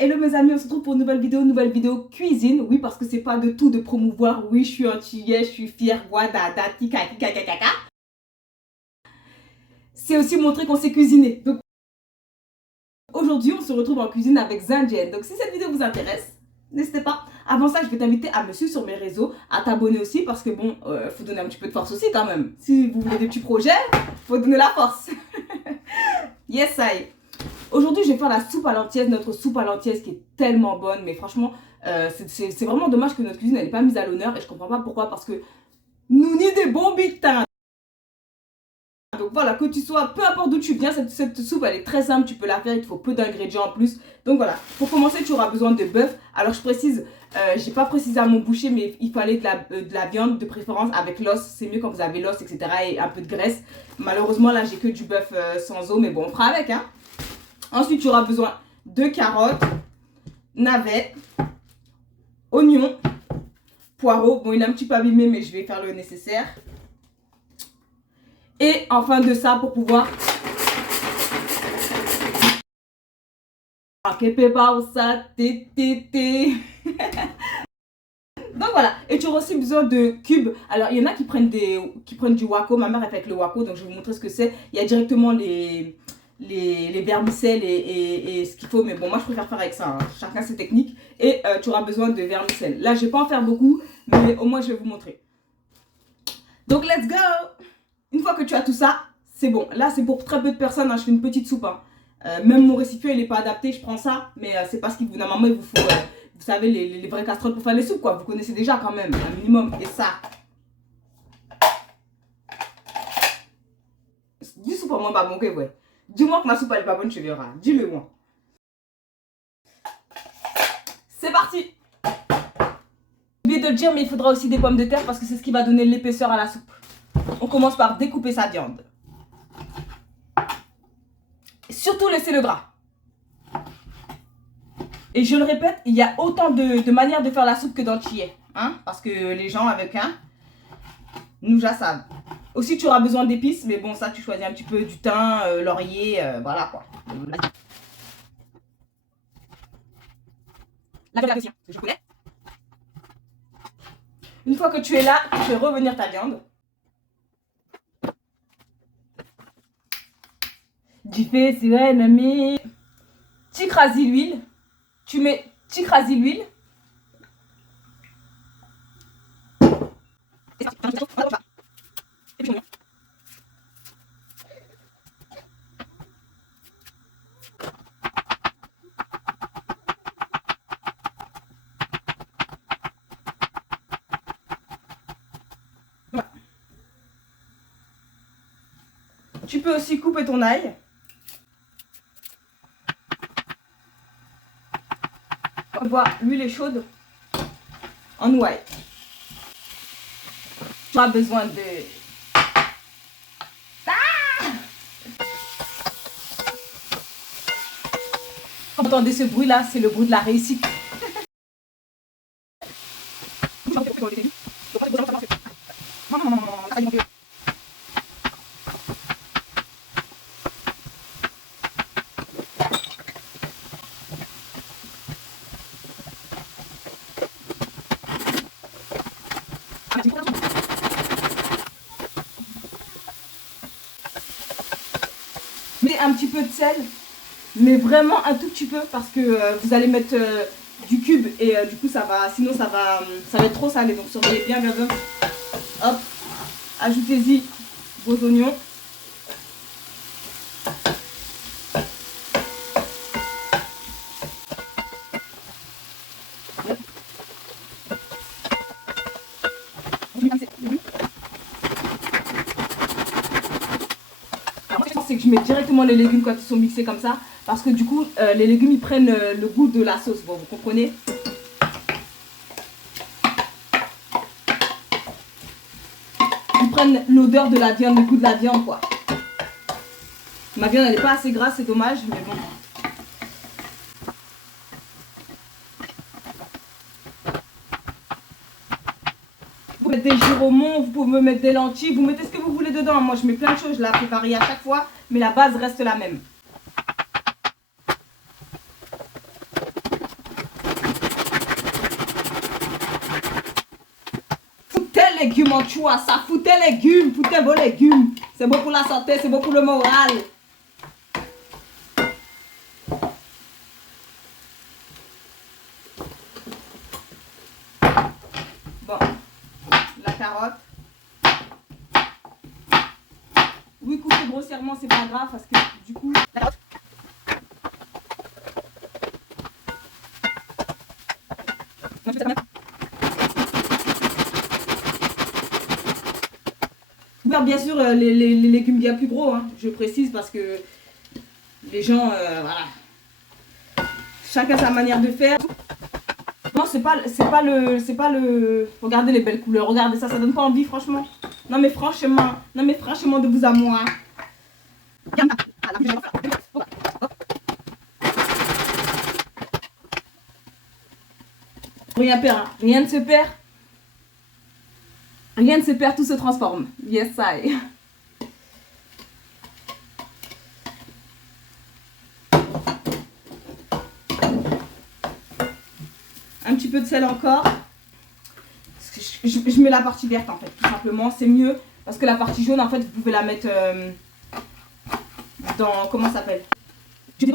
Hello mes amis, on se retrouve pour une nouvelle vidéo cuisine. Oui, parce que c'est pas de tout de promouvoir. Oui, je suis antillais, je suis fière. Guadada, tika, tika, tika, tika. C'est aussi montrer qu'on sait cuisiner. Donc aujourd'hui, on se retrouve en cuisine avec Zindienne. Donc si cette vidéo vous intéresse, n'hésitez pas. Avant ça, je vais t'inviter à me suivre sur mes réseaux, à t'abonner aussi parce que bon, faut donner un petit peu de force aussi quand même. Si vous voulez des petits projets, faut donner la force. Yes, ça y est. Aujourd'hui, je vais faire la soupe à l'antillaise, notre soupe à l'antillaise qui est tellement bonne. Mais franchement, c'est vraiment dommage que notre cuisine n'est pas mise à l'honneur. Et je comprends pas pourquoi. Parce que nous n'y des bons bitins. Donc voilà, que tu sois, peu importe d'où tu viens, cette soupe, elle est très simple. Tu peux la faire, il te faut peu d'ingrédients en plus. Donc voilà, pour commencer, tu auras besoin de bœuf. Alors je précise, j'ai pas précisé à mon boucher, mais il fallait de la viande, de préférence avec l'os. C'est mieux quand vous avez l'os, etc. et un peu de graisse. Malheureusement, là, j'ai que du bœuf sans os. Mais bon, on fera avec, hein. Ensuite, tu auras besoin de carottes, navets, oignons, poireaux. Bon, il est un petit peu abîmé, mais je vais faire le nécessaire. Et enfin de ça, pour pouvoir... Donc voilà, et tu auras aussi besoin de cubes. Alors, il y en a qui prennent du wako. Ma mère est avec le wako, donc je vais vous montrer ce que c'est. Il y a directement les vermicelles et ce qu'il faut, mais bon, moi je préfère faire avec ça, hein. Chacun ses techniques. Et tu auras besoin de vermicelles. Là, je vais pas en faire beaucoup, mais au moins je vais vous montrer. Donc let's go. Une fois que tu as tout ça, c'est bon. Là, c'est pour très peu de personnes, hein. Je fais une petite soupe, hein. Même mon récipient il n'est pas adapté, je prends ça, mais c'est parce qu'il vous, normalement il vous faut vous savez, les vraies casseroles pour faire les soupes, quoi. Vous connaissez déjà quand même, un minimum. Et ça, du soupe à moi, bah bon, ouais. Dis-moi que ma soupe elle est pas bonne, tu verras. Dis-le moi. C'est parti. J'ai oublié de le dire, mais il faudra aussi des pommes de terre parce que c'est ce qui va donner l'épaisseur à la soupe. On commence par découper sa viande. Et surtout laisser le gras. Et je le répète, il y a autant de manières de faire la soupe que d'antillais. Hein? Parce que les gens avec un, nous déjà savent. Aussi, tu auras besoin d'épices, mais bon, ça, tu choisis un petit peu du thym, laurier, voilà quoi. La viande aussi, je connais. Une fois que tu es là, tu fais revenir ta viande. Tu fais, c'est vrai, mais tu écrases l'huile. Tu écrases l'huile. Tu peux aussi couper ton ail. On voit, l'huile est chaude. En ouaille. Tu as besoin de... Vous entendez ce bruit là, c'est le bruit de la réussite. Mettez un petit peu de sel, mais vraiment un tout petit peu parce que vous allez mettre du cube et du coup ça va, sinon ça va être trop salé. Donc surveillez bien, bien, bien. Hop, ajoutez-y vos oignons. C'est que je mets directement les légumes quand ils sont mixés comme ça parce que du coup les légumes ils prennent le goût de la sauce, bon, vous comprenez. Ils prennent l'odeur de la viande, le goût de la viande quoi. Ma viande elle n'est pas assez grasse, c'est dommage, mais bon. Vous mettez des giromons, vous pouvez mettre des lentilles, vous mettez ce que vous voulez dedans. Moi je mets plein de choses, je la fais varier à chaque fois, mais la base reste la même. légumes en choix, ça foutez légumes, foutez vos légumes. C'est bon pour la santé, c'est bon pour le moral. Bon, la carotte. Oui, couper grossièrement, c'est pas grave parce que du coup, la carotte. Bien sûr, les légumes bien plus gros, hein, je précise parce que les gens, voilà, chacun sa manière de faire. Non, c'est pas le. Regardez les belles couleurs, regardez ça, ça donne pas envie, franchement. Non mais franchement, de vous à moi. Rien perd, hein. Rien ne se perd. Rien ne se perd, tout se transforme. Yes, I. Un petit peu de sel encore. Je mets la partie verte en fait, tout simplement. C'est mieux parce que la partie jaune, en fait, vous pouvez la mettre dans. Comment ça s'appelle? Je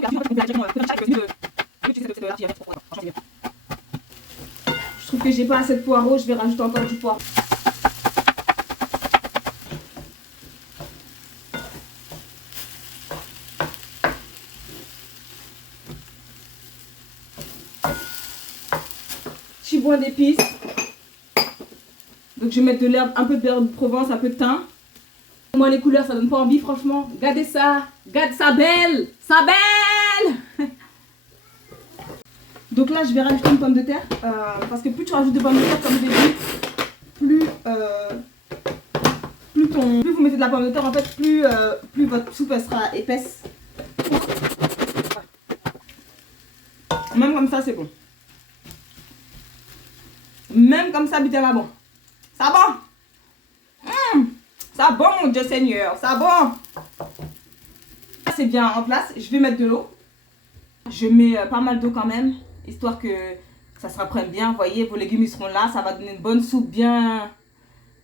trouve que j'ai pas assez de poireaux, je vais rajouter encore du poireau. Chiboin d'épices. Donc je vais mettre de l'herbe, un peu de beurre de Provence, un peu de thym. Moi les couleurs ça donne pas envie franchement. Regardez ça, regarde ça belle, ça belle. Donc là je vais rajouter une pomme de terre parce que plus tu rajoutes de pommes de terre comme je l'ai dit, plus vous mettez de la pomme de terre en fait, plus votre soupe elle sera épaisse. Même comme ça c'est bon. Même comme ça, bitez là bon. Ça bon. Ça bon, mon Dieu Seigneur. Ça bon. C'est bien en place. Je vais mettre de l'eau. Je mets pas mal d'eau quand même. Histoire que ça se reprenne bien. Vous voyez, vos légumes ils seront là. Ça va donner une bonne soupe bien.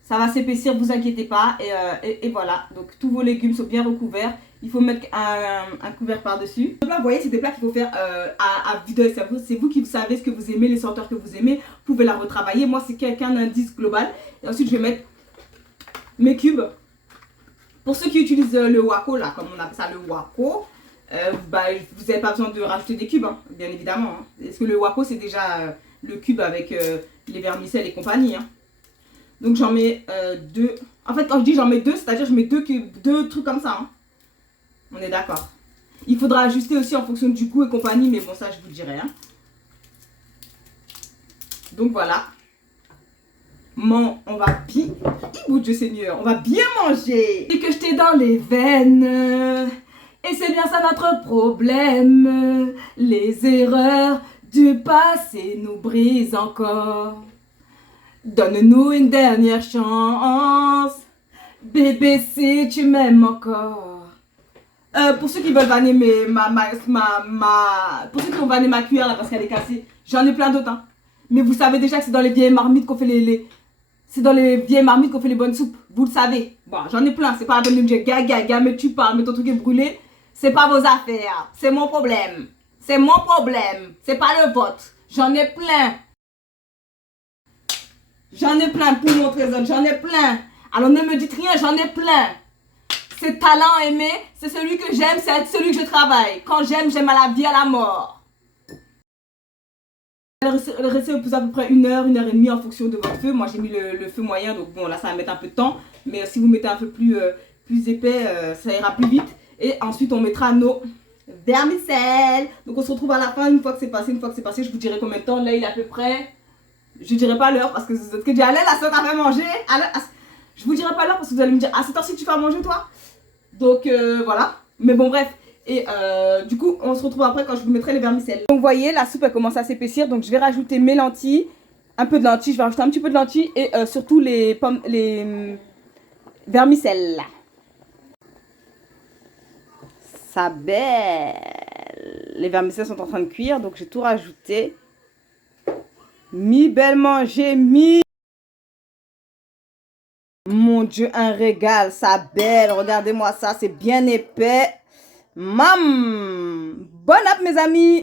Ça va s'épaissir, vous inquiétez pas. Et voilà. Donc tous vos légumes sont bien recouverts. Il faut mettre un couvert par-dessus. Donc là, vous voyez, c'est des plats qu'il faut faire à vue d'œil. C'est vous qui savez ce que vous aimez, les senteurs que vous aimez. Vous pouvez la retravailler. Moi, c'est qu'un indice global. Et ensuite, je vais mettre mes cubes. Pour ceux qui utilisent le wako, là, comme on appelle ça le wako, vous n'avez pas besoin de rajouter des cubes, hein, bien évidemment. Hein. Parce que le wako, c'est déjà le cube avec les vermicelles et compagnie. Hein. Donc, j'en mets deux. En fait, quand je dis j'en mets deux, c'est-à-dire je mets deux trucs comme ça. Hein. On est d'accord. Il faudra ajuster aussi en fonction du goût et compagnie, mais bon, ça, je vous le dirai. Hein. Donc, voilà. On va bien... Oh Dieu Seigneur, on va bien manger. Et que je t'ai dans les veines. Et c'est bien ça notre problème. Les erreurs du passé nous brisent encore. Donne-nous une dernière chance. Bébé, si tu m'aimes encore. Pour ceux qui veulent vanner pour ceux qui ont vanné ma cuillère là parce qu'elle est cassée, j'en ai plein d'autres. Hein. Mais vous savez déjà que c'est dans les vieilles marmites qu'on fait c'est dans les vieilles marmites qu'on fait les bonnes soupes. Vous le savez. Bon, j'en ai plein. C'est pas la peine de me dire gaga, mais tu parles, mais ton truc est brûlé. C'est pas vos affaires. C'est mon problème. C'est mon problème. C'est pas le vôtre. J'en ai plein. J'en ai plein pour mon trésor. J'en ai plein. Alors ne me dites rien, j'en ai plein. C'est talent aimé, c'est celui que j'aime, c'est celui que je travaille. Quand j'aime à la vie, à la mort. Restez à peu près 1 heure, 1h30 en fonction de votre feu. Moi j'ai mis le feu moyen, donc bon là ça va mettre un peu de temps. Mais si vous mettez un peu plus épais, ça ira plus vite. Et ensuite on mettra nos vermicelles. Donc on se retrouve à la fin, une fois que c'est passé, je vous dirai combien de temps. Là il est à peu près, je dirai pas l'heure parce que c'est ce que j'ai allé la soeur a fait manger. Je vous dirai pas l'heure parce que vous allez me dire, à cette heure-ci tu vas manger toi. Donc voilà, mais bon bref, et du coup on se retrouve après quand je vous mettrai les vermicelles. Donc vous voyez la soupe elle commence à s'épaissir, donc je vais rajouter mes lentilles, un peu de lentilles, je vais rajouter un petit peu de lentilles et surtout les vermicelles. Ça belle, les vermicelles sont en train de cuire donc j'ai tout rajouté. Mi belle manger, mi Mon Dieu, un régal, ça belle. Regardez-moi ça, c'est bien épais. Mam! Bon app, mes amis!